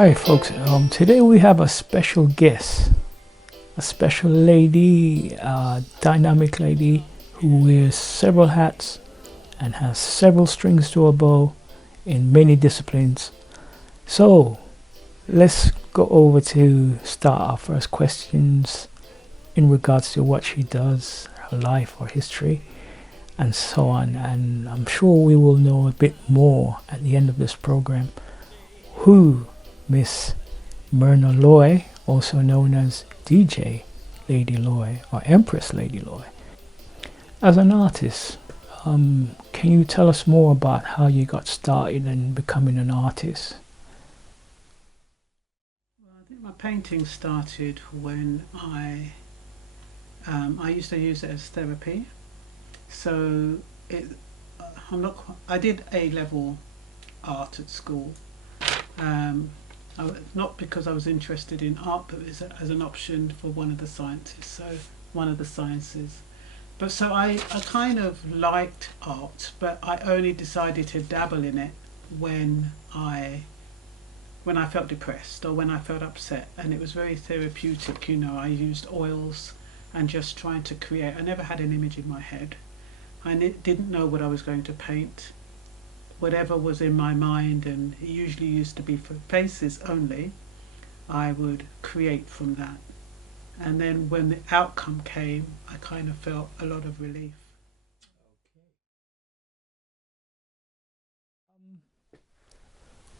Hi folks, today we have a special guest, a special lady, a dynamic lady who wears several hats and has several strings to her bow in many disciplines. So let's go over to start our first questions in regards to what she does, her life or history, and so on. And I'm sure we will know a bit more at the end of this program who Miss Myrna Loy, also known as DJ Lady Loy or Empress Lady Loy. As an artist, can you tell us more about how you got started in becoming an artist? Well, I think my painting started when I used to use it as therapy. So I did A-level art at school. Not because I was interested in art, but as an option for one of the sciences. But so I kind of liked art, but I only decided to dabble in it when I felt depressed or when I felt upset, and it was very therapeutic. I used oils and just trying to create. I never had an image in my head. I didn't know what I was going to paint. Whatever was in my mind, and it usually used to be for faces only, I would create from that. And then when the outcome came, I kind of felt a lot of relief.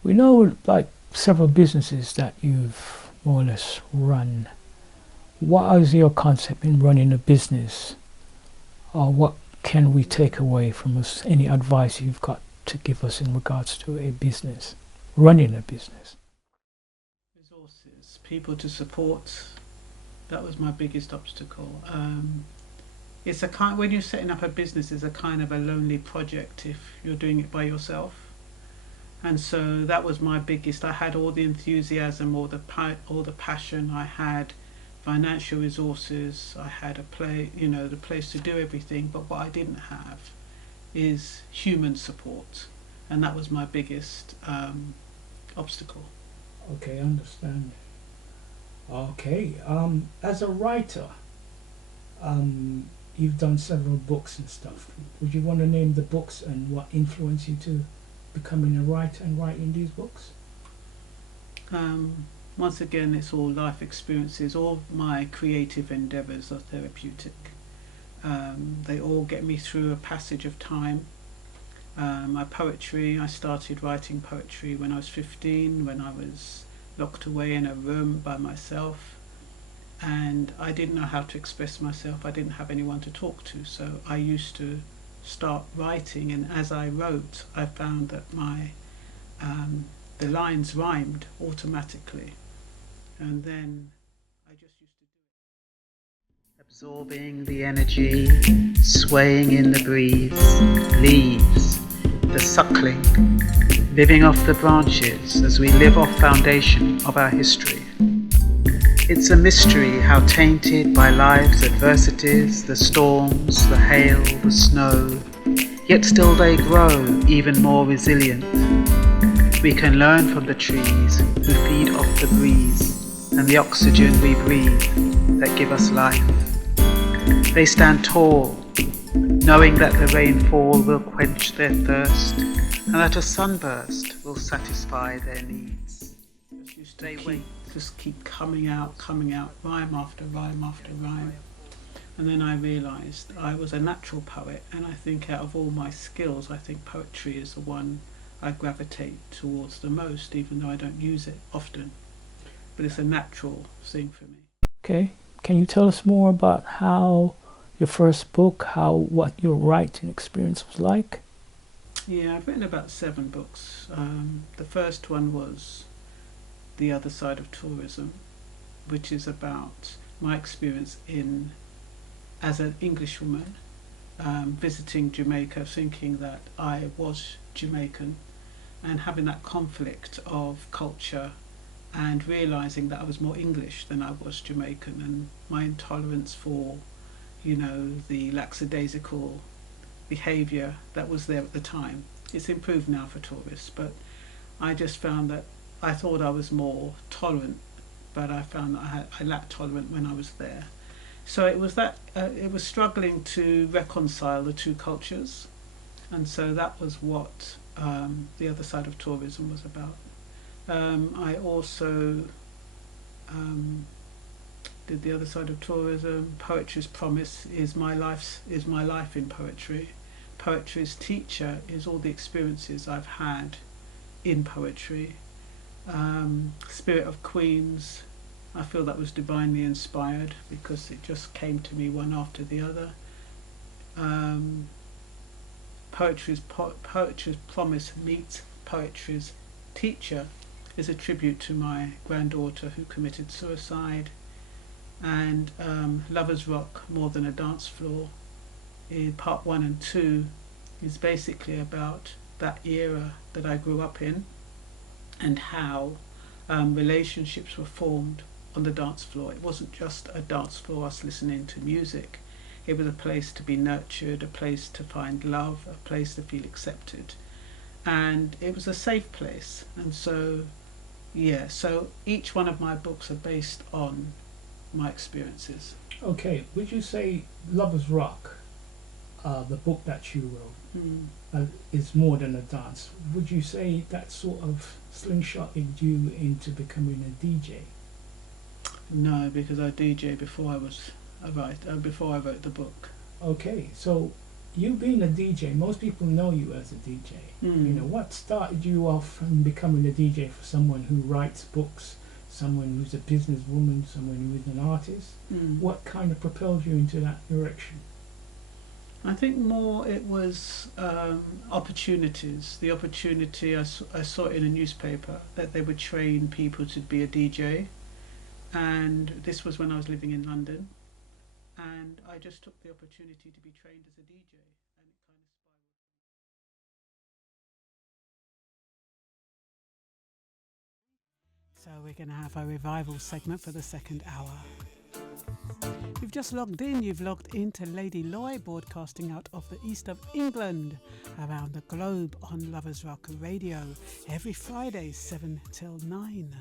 We know like several businesses that you've more or less run. What is your concept in running a business? Or what can we take away from us? Any advice you've got to give us in regards to a business, running a business? Resources, people to support. That was my biggest obstacle. It's a kind when you're setting up a business, it's a kind of a lonely project if you're doing it by yourself. And so that was my biggest. I had all the enthusiasm, all the passion. I had financial resources. I had the place to do everything. But what I didn't have is human support, and that was my biggest obstacle. Okay, understand. Okay, as a writer, you've done several books and stuff. Would you want to name the books and what influenced you to becoming a writer and writing these books? Once again, it's all life experiences. All my creative endeavors are therapeutic. They all get me through a passage of time. My poetry, I started writing poetry when I was 15, when I was locked away in a room by myself, and I didn't know how to express myself. I didn't have anyone to talk to, so I used to start writing, and as I wrote, I found that the lines rhymed automatically, and then I just used to do it. Absorbing the energy, swaying in the breeze, leaves, the suckling, living off the branches as we live off foundation of our history. It's a mystery how tainted by life's adversities, the storms, the hail, the snow, yet still they grow even more resilient. We can learn from the trees who feed off the breeze and the oxygen we breathe that give us life. They stand tall, knowing that the rainfall will quench their thirst and that a sunburst will satisfy their needs. They wait, just keep coming out, rhyme after rhyme after rhyme. And then I realised I was a natural poet, and I think out of all my skills, I think poetry is the one I gravitate towards the most, even though I don't use it often. But it's a natural thing for me. Okay, can you tell us more about how your first book, what your writing experience was like? Yeah, I've written about 7 books. The first one was The Other Side of Tourism, which is about my experience as an Englishwoman visiting Jamaica, thinking that I was Jamaican, and having that conflict of culture and realising that I was more English than I was Jamaican, and my intolerance for the lackadaisical behaviour that was there at the time. It's improved now for tourists, but I just found that I thought I was more tolerant, but I found that I lacked tolerance when I was there. So it was that it was struggling to reconcile the two cultures, and so that was what the other side of tourism was about. I also did the other side of tourism. Poetry's promise is my life in poetry. Poetry's teacher is all the experiences I've had in poetry. Spirit of Queens, I feel that was divinely inspired because it just came to me one after the other. Poetry's promise meets poetry's teacher is a tribute to my granddaughter who committed suicide. And Lovers Rock, More Than a Dance Floor, in part 1 and 2, is basically about that era that I grew up in and how relationships were formed on the dance floor. It wasn't just a dance floor, us listening to music. It was a place to be nurtured, a place to find love, a place to feel accepted. And it was a safe place. And so, yeah, so each one of my books are based on my experiences. Okay, would you say Lovers Rock, the book that you wrote, is more than a dance? Would you say that sort of slingshotted you into becoming a DJ? No, because I DJ before I was a writer, before I wrote the book. Okay, so you being a DJ, most people know you as a DJ. You know, what started you off from becoming a DJ for someone who writes books, someone who's a businesswoman, someone who is an artist? What kind of propelled you into that direction? I think more it was opportunities. The opportunity I saw it in a newspaper that they would train people to be a DJ, and this was when I was living in London, and I just took the opportunity to be trained as a DJ, and it kind of spiraled. So we're going to have a revival segment for the second hour. You've just logged in. You've logged into Lady Loy, broadcasting out of the east of England, around the globe on Lovers Rock Radio, every Friday, 7 till 9.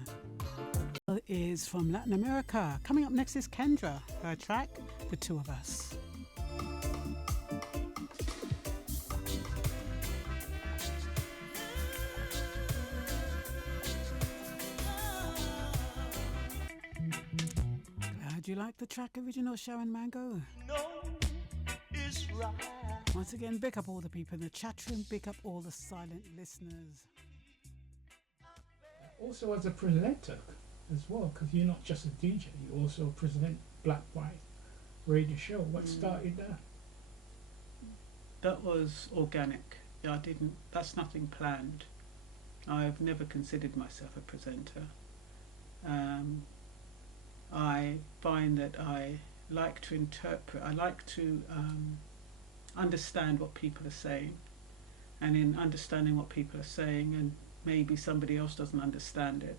Is from Latin America. Coming up next is Kendra. Her track, The Two of Us. Glad you like the track, original Sharon Mango. No, it's right. Once again, big up all the people in the chat room, big up all the silent listeners. Also as a presenter as well, because you're not just a DJ, you also present Black White Radio Show. What started that? That was organic. Yeah, that's nothing planned. I've never considered myself a presenter. I find that I like to interpret, I like to understand what people are saying, and in understanding what people are saying, and maybe somebody else doesn't understand it,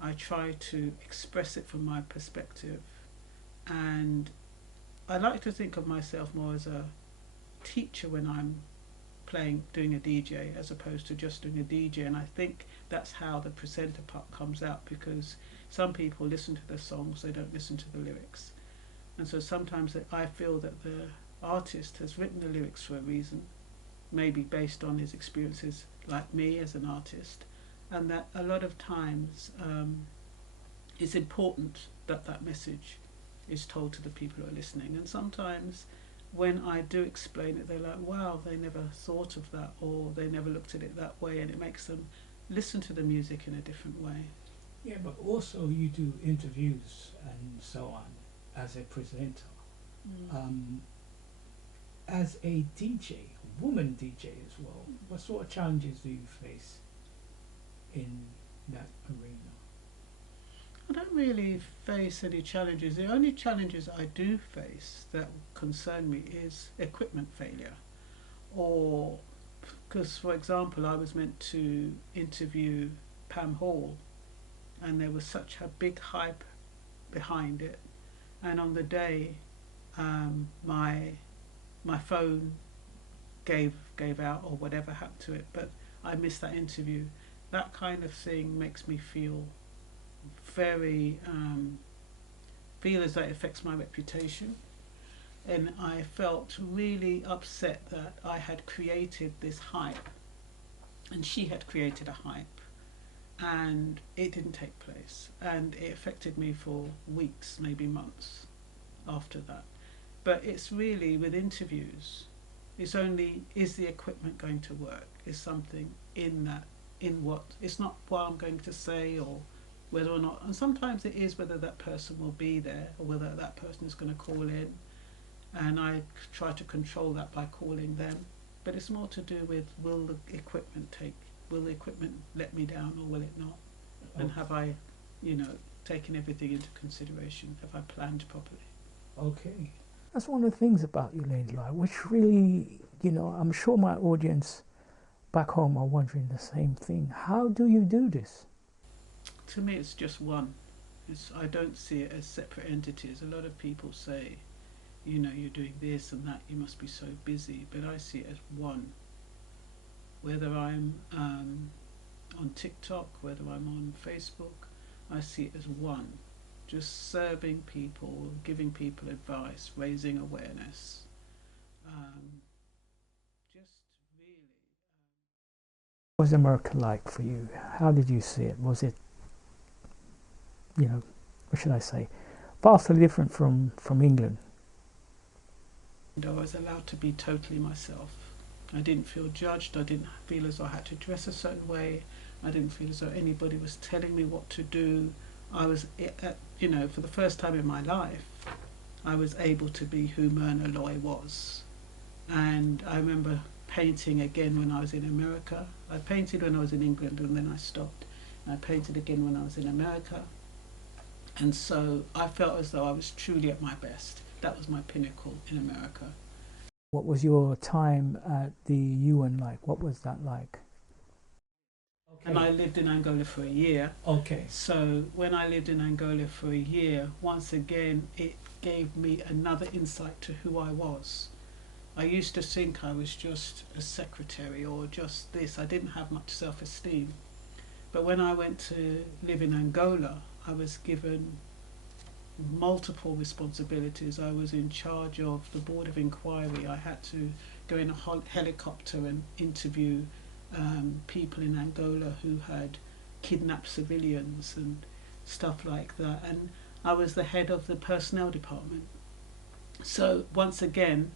I try to express it from my perspective. And I like to think of myself more as a teacher when I'm doing a DJ, as opposed to just doing a DJ. And I think that's how the presenter part comes out, because some people listen to the songs, they don't listen to the lyrics. And so sometimes I feel that the artist has written the lyrics for a reason, maybe based on his experiences like me as an artist, and that a lot of times it's important that that message is told to the people who are listening. And sometimes when I do explain it, they're like, wow, they never thought of that, or they never looked at it that way, and it makes them listen to the music in a different way. Yeah, but also you do interviews and so on as a presenter. As a DJ, woman DJ as well, what sort of challenges do you face in that arena? I don't really face any challenges. The only challenges I do face that concern me is equipment failure. Or, because for example, I was meant to interview Pam Hall, and there was such a big hype behind it, and on the day my phone gave out, or whatever happened to it, but I missed that interview. that kind of thing makes me feel very, feel as though it affects my reputation. And I felt really upset that I had created this hype and she had created a hype and it didn't take place, and it affected me for weeks, maybe months after that. But it's really with interviews, it's only, is the equipment going to work, is something in that, in what, it's not what I'm going to say or whether or not, and sometimes it is whether that person will be there or whether that person is going to call in, and I try to control that by calling them. But it's more to do with, will the equipment let me down or will it not? And have I, taken everything into consideration? Have I planned properly? Okay. That's one of the things about you, Lady Loy, which really, I'm sure my audience back home are wondering the same thing. How do you do this? To me, it's just one. I don't see it as separate entities. A lot of people say, you're doing this and that, you must be so busy, but I see it as one. Whether I'm on TikTok, whether I'm on Facebook, I see it as one. Just serving people, giving people advice, raising awareness. Just really. What was America like for you? How did you see it? Was it, what should I say, vastly different from England? I was allowed to be totally myself. I didn't feel judged. I didn't feel as though I had to dress a certain way. I didn't feel as though anybody was telling me what to do. I was, for the first time in my life, I was able to be who Myrna Loy was. And I remember painting again when I was in America. I painted when I was in England and then I stopped. And I painted again when I was in America. And so I felt as though I was truly at my best. That was my pinnacle in America. What was your time at the UN like? What was that like? Okay. And I lived in Angola for a year. Okay. So when I lived in Angola for a year, once again, it gave me another insight to who I was. I used to think I was just a secretary or just this. I didn't have much self-esteem. But when I went to live in Angola, I was given multiple responsibilities. I was in charge of the board of inquiry. I had to go in a helicopter and interview people in Angola who had kidnapped civilians and stuff like that. And I was the head of the personnel department. So once again,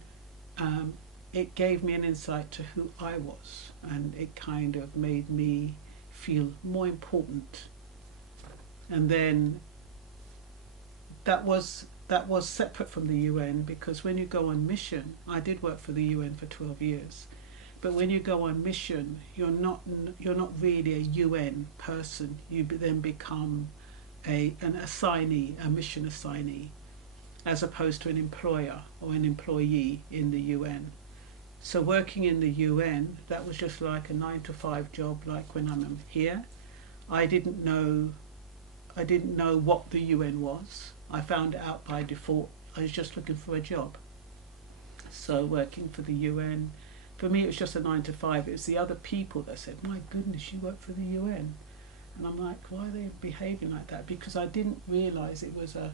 it gave me an insight to who I was, and it kind of made me feel more important. And then that was separate from the UN, because when you go on mission, I did work for the UN for 12 years, but when you go on mission, you're not really a UN person. You then become an assignee, a mission assignee, as opposed to an employer or an employee in the UN. So working in the UN, that was just like a 9-to-5 job, like when I'm here. I didn't know what the UN was. I found it out by default. I was just looking for a job. So working for the UN, for me it was just a 9-to-5. It was the other people that said, my goodness, you work for the UN. And I'm like, why are they behaving like that? Because I didn't realise it was a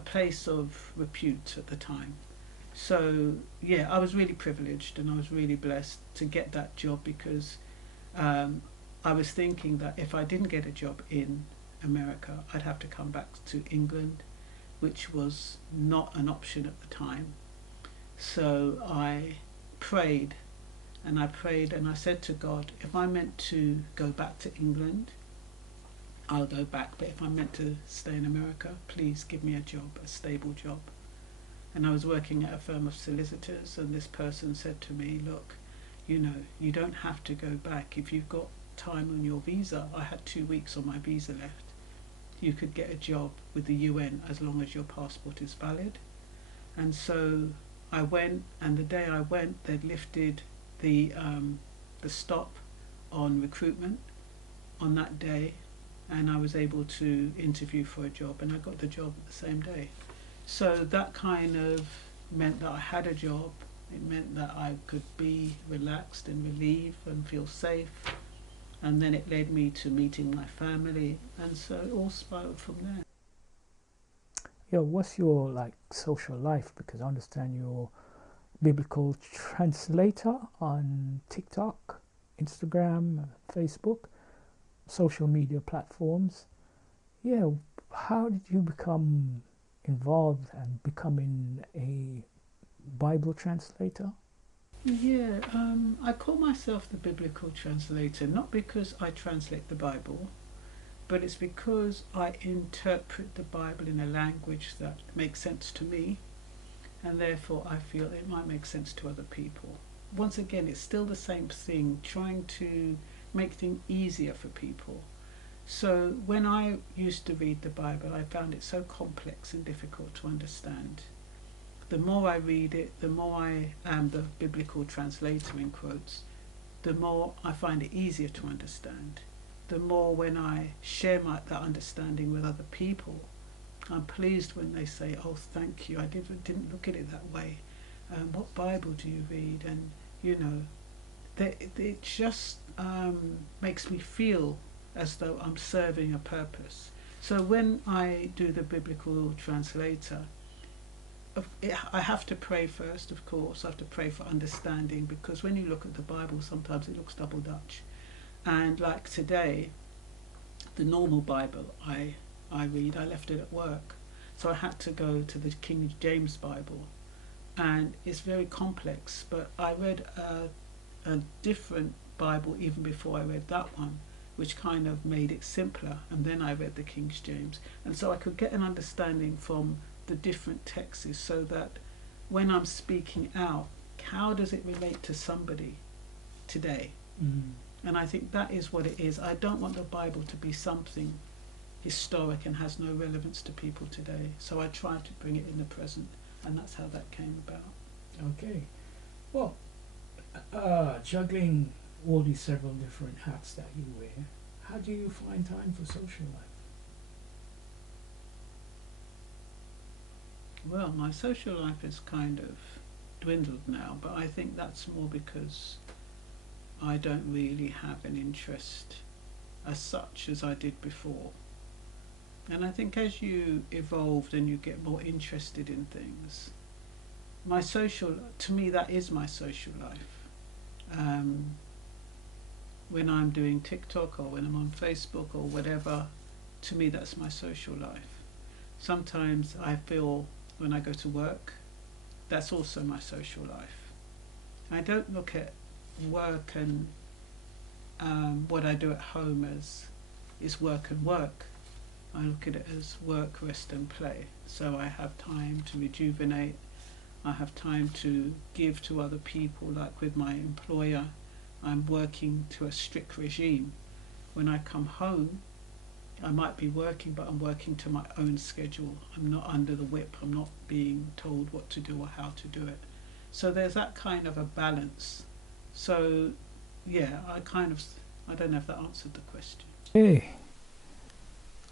place of repute at the time. So yeah, I was really privileged and I was really blessed to get that job, because I was thinking that if I didn't get a job in America, I'd have to come back to England, which was not an option at the time. So I prayed and I said to God, if I'm meant to go back to England, I'll go back, but if I'm meant to stay in America, please give me a job, a stable job. And I was working at a firm of solicitors, and this person said to me, look, you don't have to go back. If you've got time on your visa, I had 2 weeks on my visa left, you could get a job with the UN as long as your passport is valid. And so I went, and the day I went, they'd lifted the stop on recruitment on that day, and I was able to interview for a job, and I got the job the same day. So that kind of meant that I had a job. It meant that I could be relaxed and relieved and feel safe. and then it led me to meeting my family, and so it all spiraled from there. Yeah, what's your like social life? Because I understand you're biblical translator on TikTok, Instagram, Facebook, social media platforms. Yeah, how did you become involved and becoming a Bible translator? Yeah, I call myself the biblical translator, not because I translate the Bible, but it's because I interpret the Bible in a language that makes sense to me, and therefore I feel it might make sense to other people. Once again, it's still the same thing, trying to make things easier for people. So when I used to read the Bible, I found it so complex and difficult to understand. The more I read it, the more I am the biblical translator in quotes, the more I find it easier to understand. The more when I share that understanding with other people, I'm pleased when they say, "Oh, thank you. I didn't look at it that way. What Bible do you read?" And you know, it just makes me feel as though I'm serving a purpose. So when I do the biblical translator, I have to pray first, of course. I have to pray for understanding, because when you look at the Bible, sometimes it looks double Dutch. And like today, the normal Bible I read, I left it at work. So I had to go to the King James Bible. And it's very complex, but I read a different Bible even before I read that one, which kind of made it simpler. And then I read the King James. And so I could get an understanding from the different texts, so that when I'm speaking out, how does it relate to somebody today? And I think that is what it is. I don't want the Bible to be something historic and has no relevance to people today. So I try to bring it in the present, and that's how that came about. Okay. Well, juggling all these several different hats that you wear, how do you find time for social life? Well, my social life has kind of dwindled now, but I think that's more because I don't really have an interest as such as I did before. And I think as you evolved and you get more interested in things, to me, that is my social life. When I'm doing TikTok or when I'm on Facebook or whatever, to me that's my social life. Sometimes I feel when I go to work, that's also my social life. I don't look at work and what I do at home as is work and work. I look at it as work, rest and play. So I have time to rejuvenate. I have time to give to other people. Like with my employer, I'm working to a strict regime. When I come home, I might be working, but I'm working to my own schedule. I'm not under the whip. I'm not being told what to do or how to do it. So there's that kind of a balance. So yeah, I don't know if that answered the question. Hey,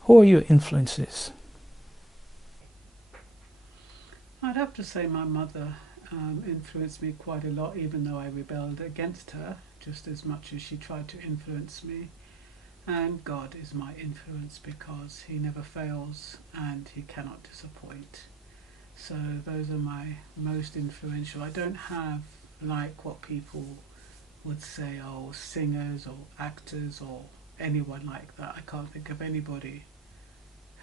who are your influences? I'd have to say my mother influenced me quite a lot, even though I rebelled against her just as much as she tried to influence me. And God is my influence, because he never fails and he cannot disappoint. So those are my most influential. I don't have like what people would say, oh, singers or actors or anyone like that. I can't think of anybody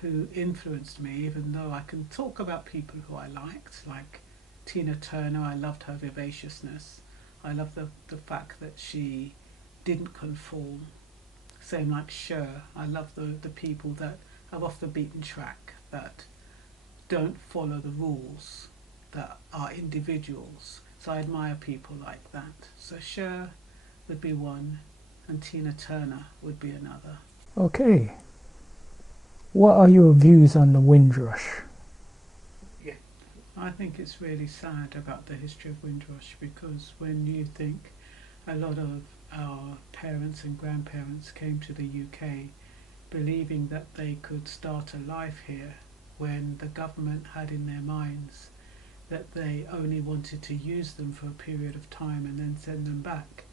who influenced me, even though I can talk about people who I liked, like Tina Turner. I loved her vivaciousness. I love the fact that she didn't conform. Same like Cher. I love the people that are off the beaten track, that don't follow the rules, that are individuals. So I admire people like that. So Cher would be one, and Tina Turner would be another. Okay. What are your views on the Windrush? Yeah, I think it's really sad about the history of Windrush, because when you think a lot of our parents and grandparents came to the UK believing that they could start a life here, when the government had in their minds that they only wanted to use them for a period of time and then send them back.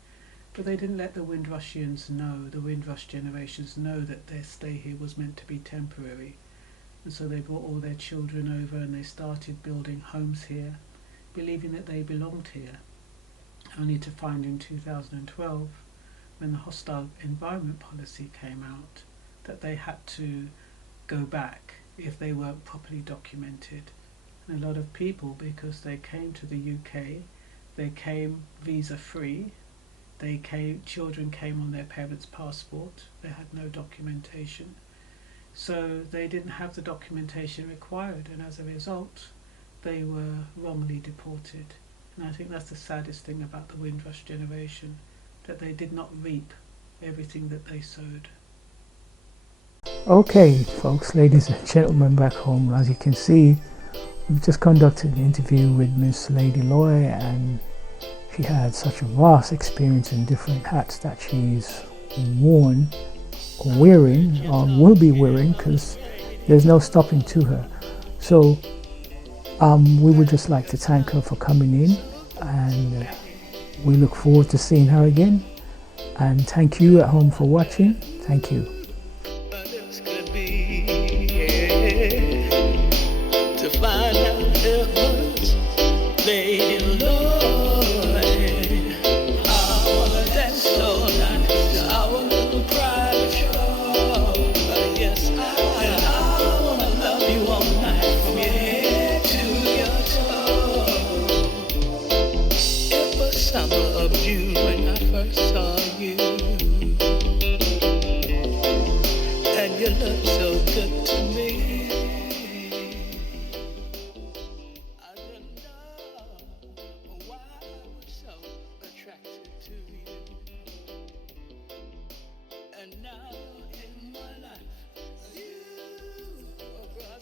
But they didn't let the Windrushians know, the Windrush generations know, that their stay here was meant to be temporary. And so they brought all their children over and they started building homes here, believing that they belonged here, only to find in 2012, when the hostile environment policy came out, that they had to go back if they weren't properly documented. And a lot of people, because they came to the UK, they came visa free, children came on their parents' passport, they had no documentation. So they didn't have the documentation required, and as a result, they were wrongly deported. And I think that's the saddest thing about the Windrush generation, that they did not reap everything that they sowed. Okay, folks, ladies and gentlemen back home, as you can see, we've just conducted an interview with Miss Lady Loy, and she had such a vast experience in different hats that she's worn, or wearing, or will be wearing, because there's no stopping to her. So we would just like to thank her for coming in, and we look forward to seeing her again. And thank you at home for watching. Thank you. This could be, yeah, to find out how much Lady Loy, I wanna dance all night to our little private show. Yes, I wanna love you all night from your head to your toe. It was summer of June when I first saw you, and you look so good to me. I didn't know why I was so attracted to you, and now in my life, you are